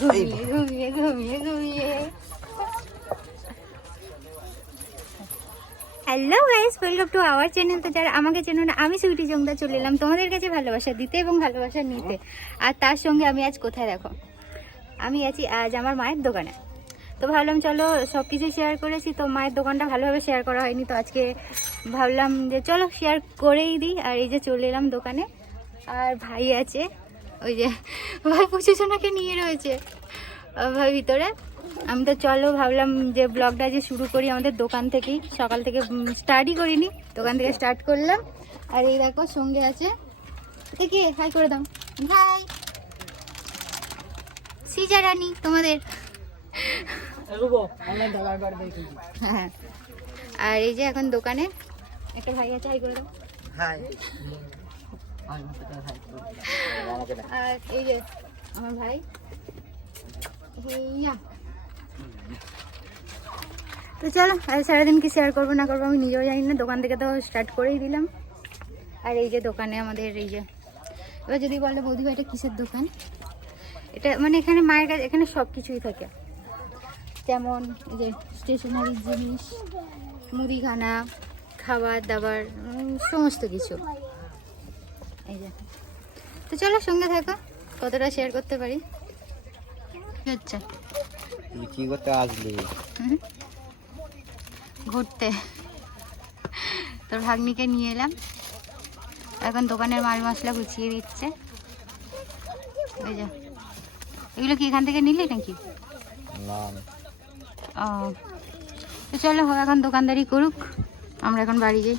ঘুমিয়ে ঘুমিয়ে ঘুমিয়ে ঘুমিয়ে। Hello guys, welcome to our channel. তো যারা আমাকে চেনো না, আমি সুইটি জংদা চলে এলাম তোমাদের কাছে ভালোবাসা দিতে এবং ভালোবাসা নিতে। আর তার সঙ্গে আমি আজ কোথায় দেখো, আমি আছি আজ আমার মায়ের দোকানে। তো ভাবলাম চলো সব কিছু শেয়ার করেছি, তো মায়ের দোকানটা ভালোভাবে শেয়ার করা হয়নি, তো আজকে ভাবলাম যে চলো শেয়ার করেই দিই। আর এই যে চলে এলাম দোকানে, আর ভাই আছে, ওই যে ভাই পুচুসোনাকে নিয়ে রয়েছে ভাই ভিতরে। আমি তো চলো ভাবলাম যে ব্লগটা যে শুরু করি আমাদের দোকান থেকেই, সকাল থেকে স্টার্টই করিনি, দোকান থেকে স্টার্ট করলাম। আর এই দেখো সঙ্গে আছে, দেখি হাই করে দাও ভাই, সিজা রানী তোমাদের। হ্যাঁ, আর এই যে এখন দোকানে একটা ভাই আছে, হাই করে দাও। আর এই যে আমার ভাই, তো চলো আর সারাদিন কি শেয়ার করবো না করবো আমি নিজেও জানি না, দোকান থেকে তো স্টার্ট করেই দিলাম। আর এই যে দোকানে আমাদের এই যে, এবার যদি বলে বৌদি ভাই এটা কিসের দোকান, এটা মানে এখানে মায়ের কাছে এখানে সব কিছুই থাকে, যেমন এই যে স্টেশনারি জিনিস, মুদিখানা, খাবার দাবার, সমস্ত কিছু। এই যে, তো চলো সঙ্গে থাকো, কতটা শেয়ার করতে পারি। কি হচ্ছে, তুই কি করতে আসলি? ঘুরতে। তোর ভাগ্নিকে নিয়ে এলাম, এখন দোকানের মাল মশলা গুছিয়ে দিচ্ছে। এই যে এগুলো কি এখান থেকে নিলে নাকি? না, ও, তো চলো এখন দোকানদারি করুক, আমরা এখন বাড়ি যাই।